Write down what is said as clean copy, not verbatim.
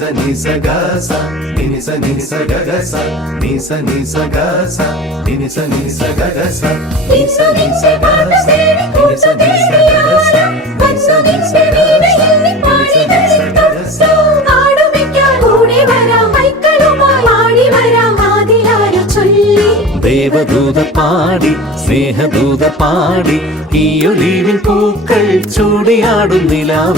Nisa nisa gasa, nisa nisa gagasa, nisa nisa gasa, nisa nisa gagasa, nisa nisa gasa, nisa nisa gagasa, nisa nisa gasa, nisa nisa gagasa. ദേവദൂത പാടി സ്നേഹദൂത പാടി ഈ olivine പൂക്കൾ ചൂടിയാടും നിലാവ്